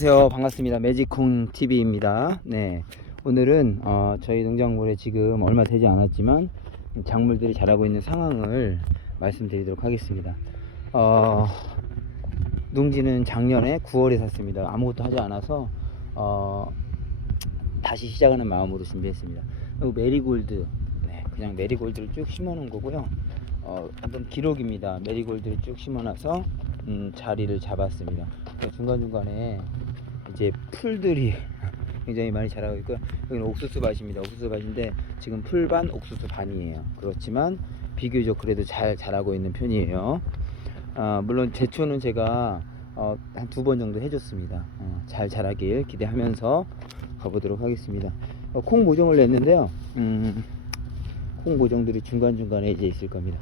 안녕하세요. 반갑습니다. 매직콩 TV입니다. 네, 오늘은 저희 농작물에 지금 얼마 되지 않았지만 작물들이 자라고 있는 상황을 말씀드리도록 하겠습니다. 농지는 작년에 9월에 샀습니다. 아무것도 하지 않아서 다시 시작하는 마음으로 준비했습니다. 그리고 메리골드, 네, 그냥 메리골드를 쭉 심어 놓은 거고요. 한번 기록입니다. 메리골드를 쭉 심어놔서 자리를 잡았습니다. 중간중간에 이제 풀들이 굉장히 많이 자라고 있고요. 여기는 옥수수 밭입니다. 옥수수 밭인데 지금 풀반 옥수수 반이에요. 그렇지만 비교적 그래도 잘 자라고 있는 편이에요. 물론 제초는 제가 한 2번 정도 해줬습니다. 잘 자라길 기대하면서 가보도록 하겠습니다. 콩 모종을 냈는데요. 콩 모종들이 중간중간에 이제 있을 겁니다.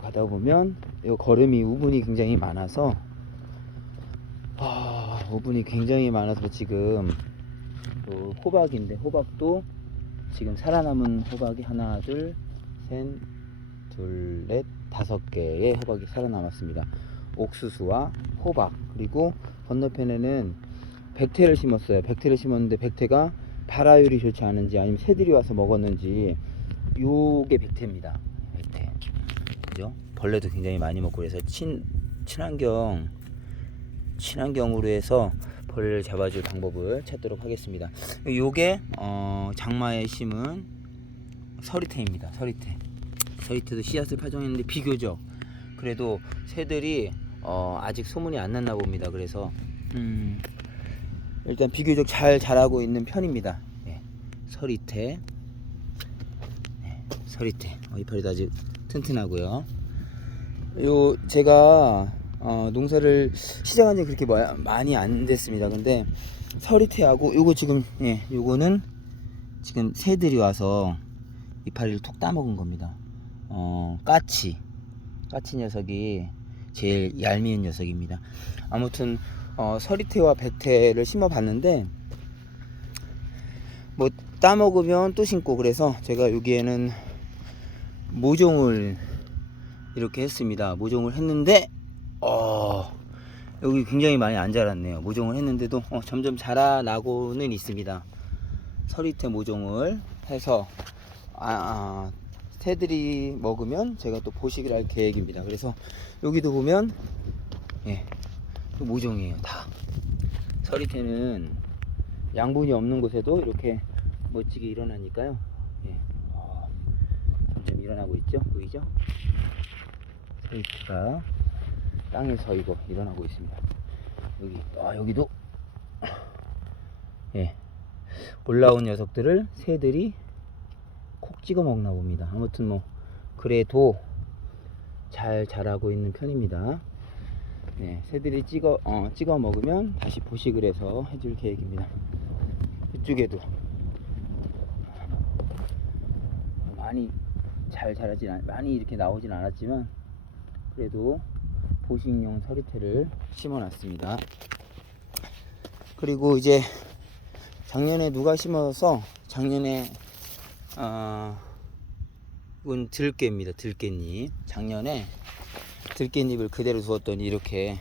가다 보면 이 거름이 우분이 굉장히 많아서 우분이 굉장히 많아서 지금 호박인데 호박도 지금 살아남은 호박이 하나 둘 넷 다섯 개의 호박이 살아남았습니다. 옥수수와 호박, 그리고 건너편에는 백태를 심었어요. 백태를 심었는데 백태가 발화율이 좋지 않은지 아니면 새들이 와서 먹었는지 요게 백태입니다. 백태. 그죠? 벌레도 굉장히 많이 먹고 그래서 친환경으로 해서 벌레를 잡아줄 방법을 찾도록 하겠습니다. 요게 장마에 심은 서리태입니다. 서리태도 씨앗을 파종했는데 비교적 그래도 새들이 아직 소문이 안 났나 봅니다. 그래서 일단 비교적 잘 자라고 있는 편입니다. 네, 서리태. 이파리도 아주 튼튼하고요. 제가 농사를 시작한 지 그렇게 많이 안 됐습니다. 근데 서리태하고 요거 지금 요거는 지금 새들이 와서 이파리를 톡 따먹은 겁니다. 까치 녀석이 제일 얄미운 녀석입니다. 아무튼 서리태와 백태를 심어 봤는데 뭐 따먹으면 또 심고, 그래서 제가 여기에는 모종을 이렇게 했습니다. 모종을 했는데 여기 굉장히 많이 안 자랐네요. 모종을 했는데도 점점 자라나고는 있습니다. 서리태 모종을 해서 새들이 먹으면 제가 또 보식을 할 계획입니다. 그래서 여기도 보면 또 모종이에요. 다 서리태는 양분이 없는 곳에도 이렇게 멋지게 일어나니까요. 점점 일어나고 있죠. 보이죠? 서리태가 땅에서 이거 일어나고 있습니다. 여기도 올라온 녀석들을 새들이 콕 찍어 먹나 봅니다. 아무튼 뭐 그래도 잘 자라고 있는 편입니다. 새들이 찍어 먹으면 다시 보식을 해서 해줄 계획입니다. 이쪽에도 많이 많이 이렇게 나오진 않았지만 그래도 보식용 서리태를 심어놨습니다. 그리고 이제 작년에 누가 심어서 작년에 이건 들깨입니다. 들깨잎. 작년에 들깨잎을 그대로 두었더니 이렇게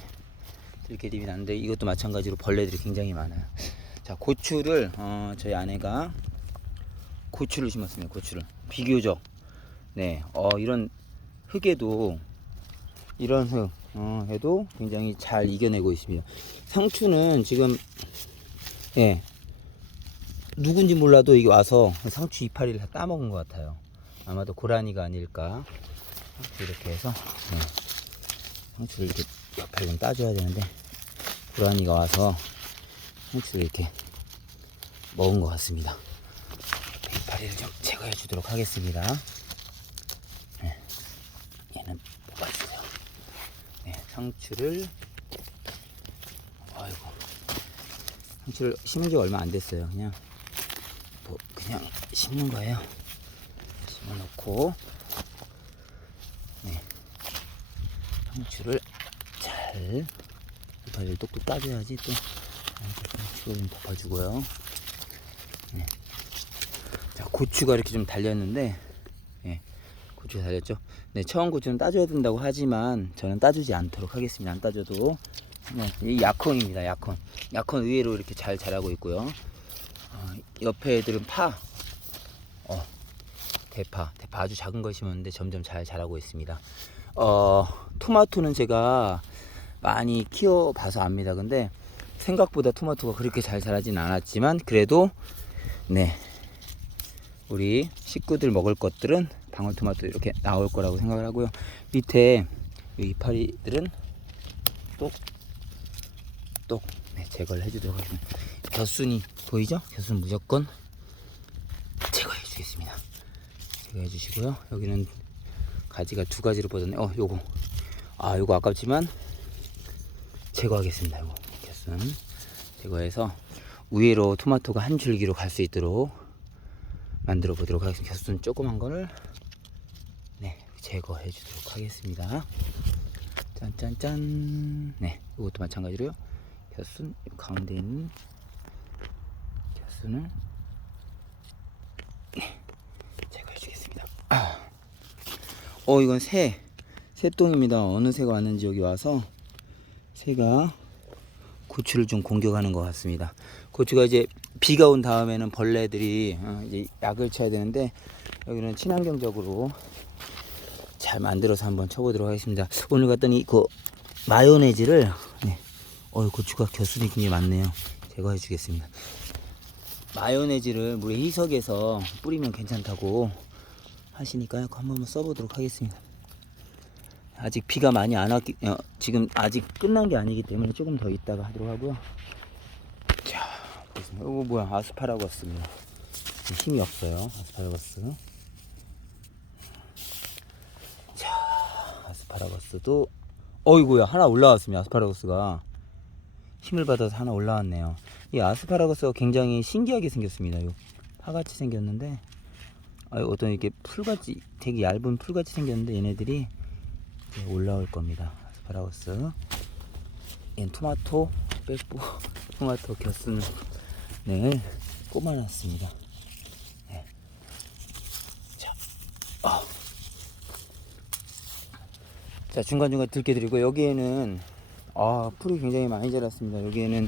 들깨잎이 났는데 이것도 마찬가지로 벌레들이 굉장히 많아요. 자, 고추를 저희 아내가 고추를 심었습니다. 고추를 비교적 이런 흙에도 이런 흙 해도 굉장히 잘 이겨내고 있습니다. 상추는 지금 누군지 몰라도 이게 와서 상추 이파리를 다 따먹은 것 같아요. 아마도 고라니가 아닐까. 이렇게 해서 상추를 이렇게 옆에 좀 따줘야 되는데 고라니가 와서 상추를 이렇게 먹은 것 같습니다. 이파리를 좀 제거해 주도록 하겠습니다. 얘는 뽑아주세요. 상추를 심은 지 얼마 안 됐어요. 그냥 심는 거예요. 심어 놓고 상추를 잘 이파리를 똑똑 따줘야지 또 상추를 좀 덮어주고요. 자, 고추가 이렇게 좀 달렸는데 고추가 달렸죠. 처음 고추는 따줘야 된다고 하지만 저는 따주지 않도록 하겠습니다. 안 따줘도 네, 이 약혼입니다. 약혼. 약혼 의외로 이렇게 잘 자라고 있고요. 옆에 애들은 파. 대파 아주 작은 거 심었는데 점점 잘 자라고 있습니다. 토마토는 제가 많이 키워봐서 압니다. 근데 생각보다 토마토가 그렇게 잘 자라진 않았지만 그래도 네, 우리 식구들 먹을 것들은 방울토마토 이렇게 나올 거라고 생각을 하고요. 밑에 이 이파리들은 똑 네, 제거를 해주도록 하겠습니다. 겨순이 보이죠? 겨순 무조건 제거해 주겠습니다. 제거해 주시고요. 여기는 가지가 두 가지로 뻗었네. 요거 요거 아깝지만 제거하겠습니다. 요거 겨순 제거해서 우회로 토마토가 한 줄기로 갈 수 있도록 만들어 보도록 하겠습니다. 겨순 조그만 거를 네, 제거해 주도록 하겠습니다. 짠짠짠. 네, 이것도 마찬가지로요. 겨순 가운데 있는 겨순을 네, 제거해 주겠습니다. 이건 새똥입니다. 어느 새가 왔는지 여기 와서 새가 고추를 좀 공격하는 것 같습니다. 고추가 이제 비가 온 다음에는 벌레들이 이제 약을 쳐야 되는데 여기는 친환경적으로 잘 만들어서 한번 쳐보도록 하겠습니다. 오늘 갔더니 그 마요네즈를 네, 고추가 겨순이 굉장히 많네요. 제거해 주겠습니다. 마요네즈를 물에 희석해서 뿌리면 괜찮다고 하시니까요. 한번 써보도록 하겠습니다. 아직 비가 많이 안 왔기, 지금 아직 끝난 게 아니기 때문에 조금 더 있다가 하도록 하고요. 자, 보겠습니다. 이거 뭐야? 아스파라거스입니다. 힘이 없어요. 아스파라거스. 자, 아스파라거스도 어이구야, 하나 올라왔습니다. 아스파라거스가 힘을 받아서 하나 올라왔네요. 이 아스파라거스가 굉장히 신기하게 생겼습니다. 요 파같이 생겼는데 어떤 이렇게 풀같이 되게 얇은 풀같이 생겼는데 얘네들이 이제 올라올 겁니다. 아스파라거스. 얘는 토마토 빼고 토마토 겨순을 네, 꼽아놨습니다. 네. 자, 자, 중간중간 들게 드리고 여기에는 풀이 굉장히 많이 자랐습니다. 여기에는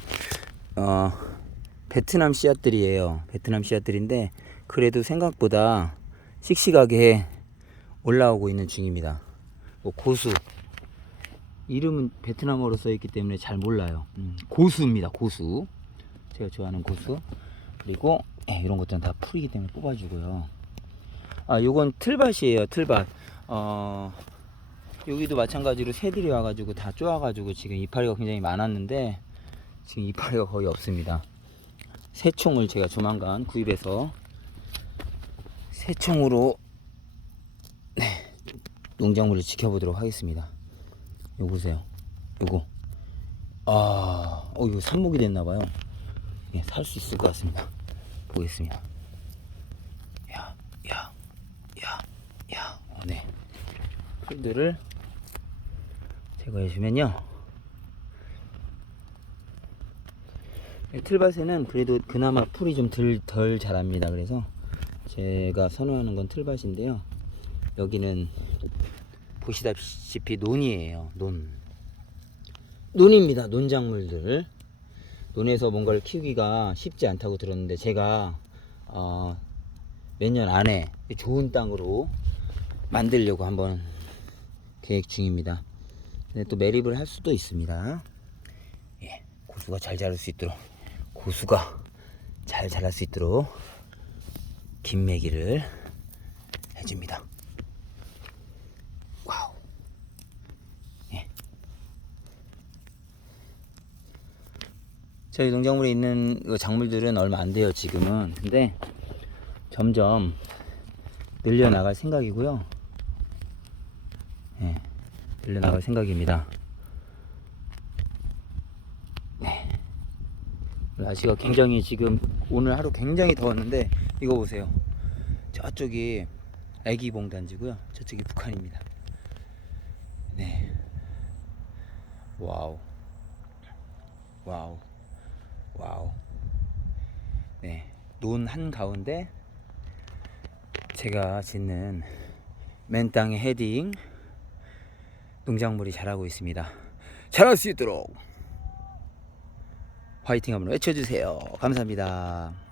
베트남 씨앗들이에요. 베트남 씨앗들인데 그래도 생각보다 씩씩하게 올라오고 있는 중입니다. 고수 이름은 베트남어로 써있기 때문에 잘 몰라요. 고수입니다. 고수, 제가 좋아하는 고수. 그리고 이런 것들은 다 풀이기 때문에 뽑아주고요. 요건 틀밭이에요. 틀밭. 여기도 마찬가지로 새들이 와가지고 다 쪼아가지고 지금 이파리가 굉장히 많았는데 지금 이파리가 거의 없습니다. 새총을 제가 조만간 구입해서 새총으로 네, 농작물을 지켜보도록 하겠습니다. 요거 보세요. 요거 이거 삽목이 됐나봐요. 예, 살 수 있을 것 같습니다. 보겠습니다. 네, 풀들을 제거해주면요, 틀밭에는 그래도 그나마 풀이 좀 덜 자랍니다. 그래서 제가 선호하는 건 틀밭인데요, 여기는 보시다시피 논이에요. 논입니다. 논작물들. 논에서 뭔가를 키우기가 쉽지 않다고 들었는데 제가 몇 년 안에 좋은 땅으로 만들려고 한번 계획 중입니다. 근데 또 매립을 할 수도 있습니다. 예, 고수가 잘 자랄 수 있도록, 고수가 잘 자랄 수 있도록 김매기를 해줍니다. 와우. 예. 저희 농작물에 있는 작물들은 얼마 안 돼요, 지금은. 근데 점점 늘려나갈 생각이고요. 예, 늘려나갈 생각입니다. 네. 날씨가 굉장히 지금 오늘 하루 굉장히 더웠는데 이거 보세요. 저쪽이 애기봉단지고요. 저쪽이 북한입니다. 네. 와우. 네. 논 한가운데 제가 짓는 맨 땅의 헤딩 농작물이 자라고 있습니다. 자랄 수 있도록 화이팅 한번 외쳐주세요. 감사합니다.